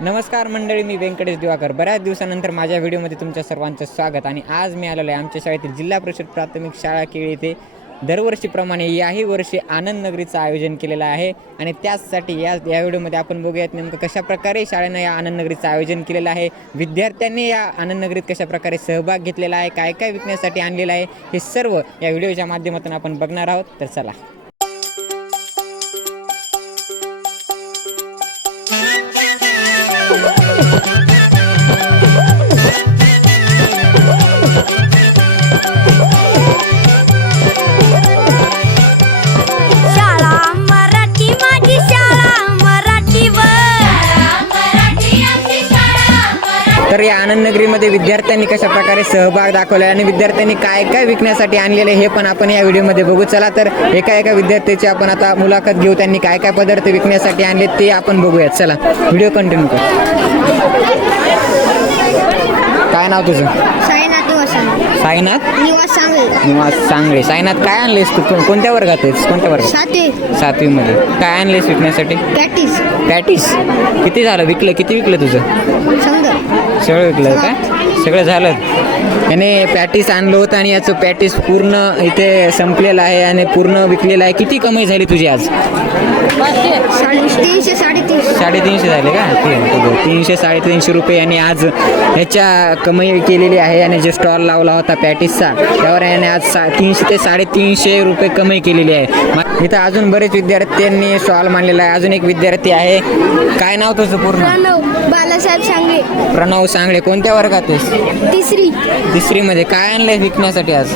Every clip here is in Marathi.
नमस्कार मंडळी, मी व्यंकटेश दिवाकर. बऱ्याच दिवसानंतर माझ्या व्हिडिओमध्ये तुमच्या सर्वांचं स्वागत. आणि आज मी आलेलो आहे आमच्या शाळेतील जिल्हा परिषद प्राथमिक शाळा केळी येथे दरवर्षीप्रमाणे याही वर्षी आनंद नगरीचं आयोजन केलेलं आहे. आणि त्याचसाठी या व्हिडिओमध्ये आपण बघूयात नेमकं कशाप्रकारे शाळेनं या आनंद नगरीचं आयोजन केलेलं आहे, विद्यार्थ्यांनी या आनंद नगरीत कशाप्रकारे सहभाग घेतलेला आहे, काय काय विकण्यासाठी आणलेलं आहे, हे सर्व या व्हिडिओच्या माध्यमातून आपण बघणार आहोत. तर चला. तर या आनंद नगरीमध्ये विद्यार्थ्यांनी कशा प्रकारे सहभाग दाखवला आणि विद्यार्थ्यांनी काय काय विकण्यासाठी आणलेले हे पण आपण या व्हिडिओमध्ये बघू. चला तर एका विद्यार्थ्याची आपण आता मुलाखत घेऊ. त्यांनी काय काय पदार्थ विकण्यासाठी आणले ते आपण बघूयात. चला, व्हिडिओ कंटिन्यू कर. काय नाव तुझं? साईनाथ निवास सांगळे. साईनाथ, काय आणलेस तू? कोणत्या वर्गात आहेस? कोणत्या वर्गात? 7वी मध्ये. काय आणलेस विकण्यासाठी? पॅटीस. किती झालं विकलं? किती विकलं तुझं? सगळं विकलं काय? सगळं झालं. याने पॅटीस आणलं होतं आणि याचं पॅटीस पूर्ण इथे संपलेलं आहे आणि पूर्ण विकलेलं आहे. किती कमाई झाली तुझी आज? 350 झाले का? 300-350 रुपये यांनी आज ह्याच्या कमाई केलेली आहे. आणि जे स्टॉल लावला होता पॅटीसचा त्यावर याने आज 300 ते 350 रुपये कमाई केलेली आहे. इथं अजून बरेच विद्यार्थ्यांनी स्टॉल मांडलेला आहे. अजून एक विद्यार्थी आहे. काय नाव तुझं पूर्ण? बालासाहेब सांगळे. प्रणव सांगळे. कोणत्या वर्गात आहेस? तिसरी मध्ये. काय आणलंय विकण्यासाठी आज?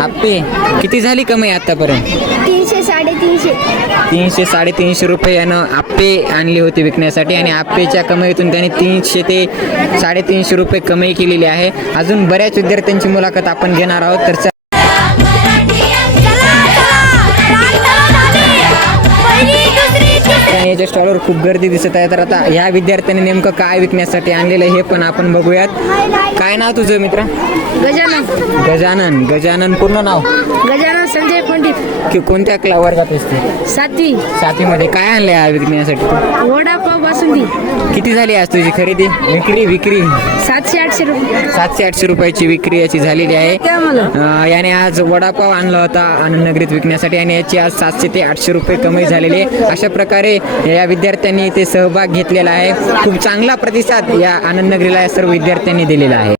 आप्पे. किती झाली कमाई आतापर्यंत? 300-350 रुपये यानं आप्पे आणले होते विकण्यासाठी. आणि आप्पेच्या कमाईतून त्याने 300 ते 350 रुपये कमाई केलेली आहे. अजून बऱ्याच विद्यार्थ्यांची मुलाखत आपण घेणार आहोत. तर याच्या स्टॉलवर खूप गर्दी दिसत आहे. तर आता ह्या विद्यार्थ्यांनी नेमकं काय विकण्यासाठी आणलेलं हे पण आपण बघूयात. काय नाव तुझं मित्र? गजानन. पूर्ण नाव? गजानन संजय पंडित. कोणत्या वर्गात असते? 7वी मध्ये. काय आणलंय हा विकण्यासाठी? वडापाव बासुंदी. किती झाली आज तुझी खरेदी? विक्री 700-800 रुपये. 700-800 रुपयाची विक्री याची झालेली आहे. याने आज वडापाव आणला होता आनंद नगरीत विकण्यासाठी आणि याची आज 700 ते 800 रुपये कमाई झालेली आहे. अशा प्रकारे या विद्यार्थ्यांनी इथे सहभाग घेतलेला आहे. खूप चांगला प्रतिसाद या आनंद नगरीला या सर्व विद्यार्थ्यांनी दिलेला आहे.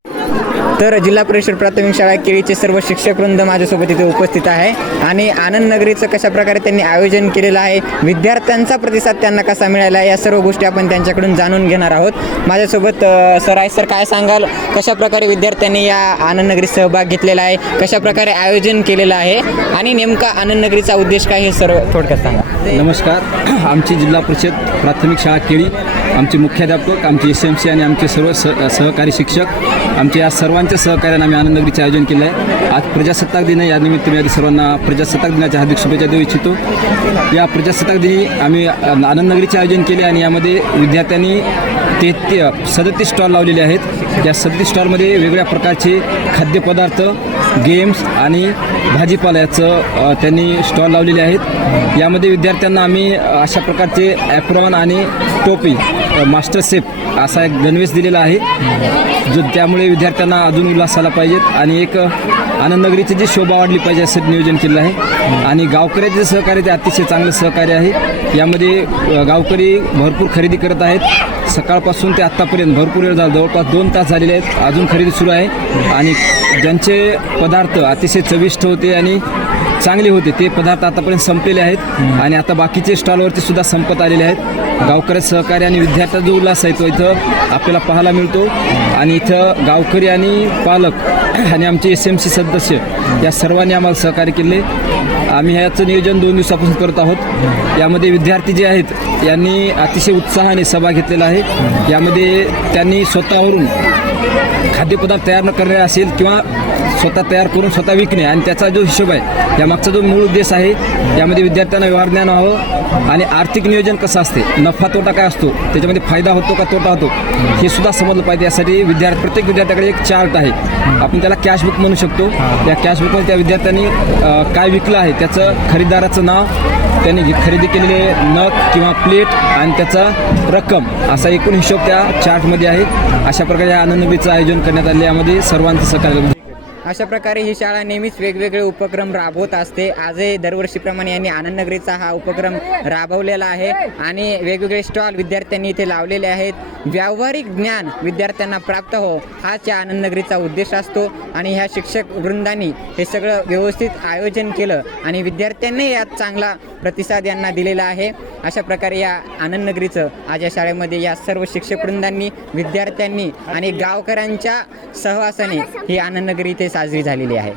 तर जिल्हा परिषद प्राथमिक शाळा केळीचे सर्व शिक्षक वृंद माझ्यासोबत इथे उपस्थित आहे. आणि आनंद नगरीचं कशा प्रकारे त्यांनी आयोजन केलेलं आहे, विद्यार्थ्यांचा प्रतिसाद त्यांना कसा मिळाला आहे, या सर्व गोष्टी आपण त्यांच्याकडून जाणून घेणार आहोत. माझ्यासोबत सर आहे. सर, काय सांगाल कशा प्रकारे विद्यार्थ्यांनी या आनंद नगरीत सहभाग घेतलेला आहे, कशा प्रकारे आयोजन केलेलं आहे आणि नेमका आनंद नगरीचा उद्देश काय हे सर्व थोडक्यात सांगा. नमस्कार. आमची जिल्हा परिषद प्राथमिक शाळा केळी, आमचे मुख्याध्यापक, आमचे SMC आणि आमचे सर्व सहकारी शिक्षक, आमचे या सर्वांच्या सहकार्याने आम्ही आनंद नगरीचे आयोजन केलं आहे. आज प्रजासत्ताक दिन आहे. या निमित्त मी आधी सर्वांना प्रजासत्ताक दिनाच्या हार्दिक शुभेच्छा देऊ इच्छितो. या प्रजासत्ताक दिनी आम्ही आनंद नगरीचे आयोजन केले आणि यामध्ये विद्यार्थ्यांनी 37 स्टॉल लावलेले आहेत. या 37 स्टॉलमध्ये वेगवेगळ्या प्रकारचे खाद्यपदार्थ, गेम्स आणि भाजीपाला याचं त्यांनी स्टॉल लावलेले आहेत. यामध्ये विद्यार्थ्यांना आम्ही अशा प्रकारचे ॲप्रॉन आणि टोपी, मास्टर शेफ असा एक गणवेश दिलेला आहे, जो त्यामुळे विद्यार्थ्यांना अजून उल्हास आला पाहिजेत आणि एक आनंद नगरीची जी शोभा वाढली पाहिजे असं नियोजन केलं आहे. आणि गावकऱ्याचे जे सहकार्य ते अतिशय चांगलं सहकार्य आहे. यामध्ये गावकरी भरपूर खरेदी करत आहेत. सकाळपासून ते आत्तापर्यंत भरपूर वेळ झाला, जवळपास 2 तास झालेले आहेत. अजून खरेदी सुरू आहे. आणि ज्यांचे पदार्थ अतिशय चविष्ट होते आणि चांगले होते ते पदार्थ आतापर्यंत संपलेले आहेत आणि आता बाकीचे स्टॉलवरती सुद्धा संपत आलेले आहेत. गावकरी सहकार्य आणि विद्यार्थ्यांचा जो उल्हास आहे तो इथं आपल्याला पाहायला मिळतो. आणि इथं गावकरी आणि पालक आणि आमचे SMC सदस्य या सर्वांनी आम्हाला सहकार्य केले. आम्ही ह्याचं नियोजन 2 दिवसापासून करत आहोत. यामध्ये विद्यार्थी जे आहेत यांनी अतिशय उत्साहाने सहभाग घेतलेला आहे. यामध्ये त्यांनी स्वतःवरून खाद्यपदार्थ तयार न करणे असेल किंवा स्वतः तयार करून स्वतः विकणे आणि त्याचा जो हिशोब आहे यामध्ये मागचा जो मूळ उद्देश आहे यामध्ये विद्यार्थ्यांना व्यवहार ज्ञान व्हावं आणि आर्थिक नियोजन कसं असते, नफा तोटा काय असतो, त्याच्यामध्ये फायदा होतो का तोटा होतो हे सुद्धा समजलं पाहिजे. यासाठी प्रत्येक विद्यार्थ्याकडे एक चार्ट आहे, आपण त्याला कॅशबुक म्हणू शकतो. त्या कॅशबुकमध्ये त्या विद्यार्थ्यांनी काय विकलं आहे त्याचं, खरेदीदाराचं नाव, त्यांनी खरेदी केलेले नग किंवा प्लेट आणि त्याचा रक्कम असा एकूण हिशोब त्या चार्टमध्ये आहे. अशा प्रकारे या आनंदनगरीचं आयोजन करण्यात आले, यामध्ये सर्वांचं सहकार्य. अशा प्रकारे ही शाळा नेहमीच वेगवेगळे उपक्रम राबवत असते. आजही दरवर्षीप्रमाणे यांनी आनंदनगरीचा हा उपक्रम राबवलेला आहे आणि वेगवेगळे स्टॉल विद्यार्थ्यांनी इथे लावलेले आहेत. व्यावहारिक ज्ञान विद्यार्थ्यांना प्राप्त हो हाच या आनंदनगरीचा उद्देश असतो आणि ह्या शिक्षक वृंदांनी हे सगळं व्यवस्थित आयोजन केलं आणि विद्यार्थ्यांनी यात चांगला प्रतिसाद यांना दिलेला आहे. अशा प्रकारे या आनंदनगरीचं आज या शाळेमध्ये या सर्व शिक्षक वृंदांनी, विद्यार्थ्यांनी आणि गावकऱ्यांच्या सहवासाने ही आनंदनगरी इथे साजरी झालेली आहे.